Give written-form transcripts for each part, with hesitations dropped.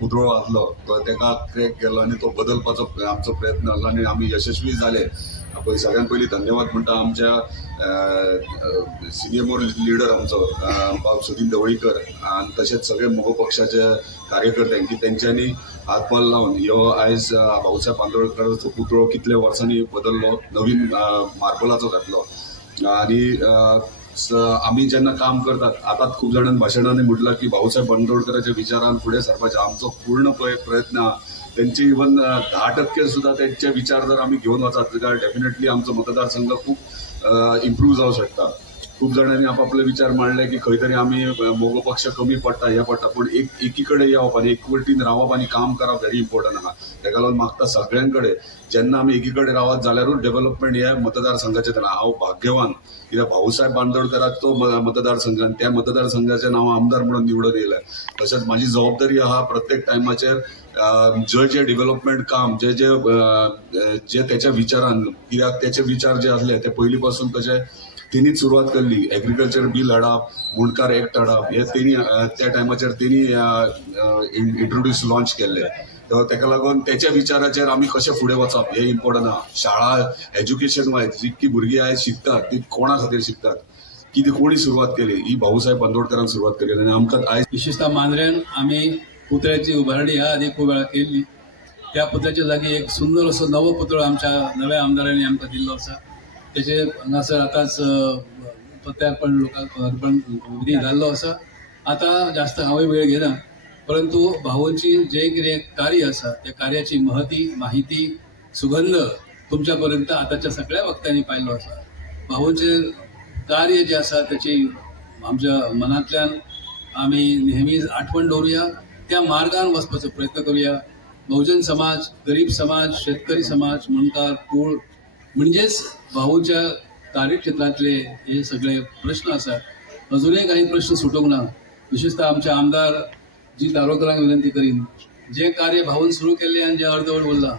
पुतळो आसलो तो तेका क्रॅक केलो आनी तो बदलपाचो आमचो प्रयत्न आसलो आनी आमी यशस्वी जाले. सगळ्यात पयलीं धन्यवाद म्हणटा आमच्या सिनियर लिडर आमचो बाब सुदीन ढवळीकर आनी तशेंच सगळे मोगो पक्षाचे कार्यकर्त्यांक की तेंच्यांनी हातपाल लावन ह्यो आयज भाऊसाहेब बांदोडकराचो पुतळो कितल्या वर्सांनी बदललो, नवीन मार्बलाचो घातलो. आनी आमी जेन्ना काम करतात, आतां खूब जाणांनी भाशणांनी म्हटलां की भाऊसाहेब बांदोडकराच्या विचारान फुडें सरपाचें आमचो पूर्ण प्रयत्न आहा. त्यांचे इवन 10% सुद्धा त्यांचे विचार जर आम्ही घेऊन वचत जाल्यार डेफिनेटली आमचो मतदारसंघ खूप इम्प्रूव्ह जावं शकता. खूप जणांनी आपापले विचार मांडले की खंय तरी आमी मोगो पक्ष कमी पडटा हे पडटा, पण एकीकडे येवप आनी एकवटीन रावप आनी काम करप व्हेरी इम्पॉर्टंट आहा. तेका लागून म्हाका सगळ्यांकडे जेन्ना आमी एकीकडे रावत जाल्यारूच डेव्हलपमेंट हे मतदारसंघाचे जाता. हांव भाग्यवान कित्याक भाऊसाहेब बांदोडकराचो मतदारसंघ आनी त्या मतदारसंघाचे हांव आमदार म्हणून निवडून येयले. तशेंच म्हाजी जबाबदारी आहा प्रत्येक टायमाचेर जे डेव्हलपमेंट काम जे त्याच्या विचारान, कित्याक त्याचे विचार जे असले ते पयलीं पासून कशे तेणीच सुरवात केल्ली. एग्रीकल्चर बील हाडप, मुणकार एक्ट हाडप हे तेणी त्या टायमाचेर तेणी इंट्रोड्यूस लॉन्च केल्ले. तेका लागून त्याच्या विचाराचेर आमी कशे फुडें वचप हे इम्पॉर्टंट आहा. शाळा एज्युकेशन वायज जितकी भुरगीं आयज शिकतात ती कोणा खातीर शिकतात, कितें कोणी सुरवात केली, ही भाऊसाहेब बांदोडकरान सुरवात केली. आनी आमकां आयज विशेषतः मांद्र्यान आमी पुतळ्याची उभारणी ह्या आधी खूप वेळा केली. त्या पुतळ्याच्या जागी एक सुंदर असो नवो पुतळो आमच्या नव्या आमदारांनी आमकां दिल्लो आसा. तेचे हांगासर आतांच प्रत्यार्पण लोकांक अर्पण विधी जाल्लो आसा. आतां जास्त हांवूय वेळ घेना, परंतु भाऊंची जे कितें कार्य आसा त्या कार्याची माहिती सुगंध तुमच्या पर्यंत आतांच्या सगळ्या वक्त्यांनी पाहिलो आसा. भाऊंचे कार्य जे आसा त्याची आमच्या मनांतल्यान आमी नेहमीच आठवण दवरुया, त्या मार्गान वचपाचो प्रयत्न करूया. बहुजन समाज, गरीब समाज, शेतकरी समाज, मुणकार, कुळ म्हणजेच भाऊच्या कार्यक्षेत्रातले हे सगळे प्रश्न आसात. अजूनही काही प्रश्न सुटूंक ना. विशेषतः आमचे आमदार जी दारोकरांक विनंती करीन, जे कार्य भाऊन सुरू केले आणि जे अर्धवट उरला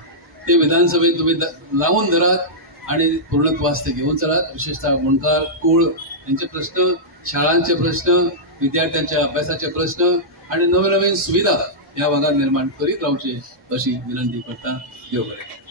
ते विधानसभेत तुम्ही लावून धरात आणि पूर्णत्वास ते घेऊन चलात. विशेषतः मुणकार, कुळ यांचे प्रश्न, शाळांचे प्रश्न, विद्यार्थ्यांच्या अभ्यासाचे प्रश्न आणि नवीन नवीन सुविधा या भागात निर्माण करीत रावचे अशी विनंती करता. देव बरें.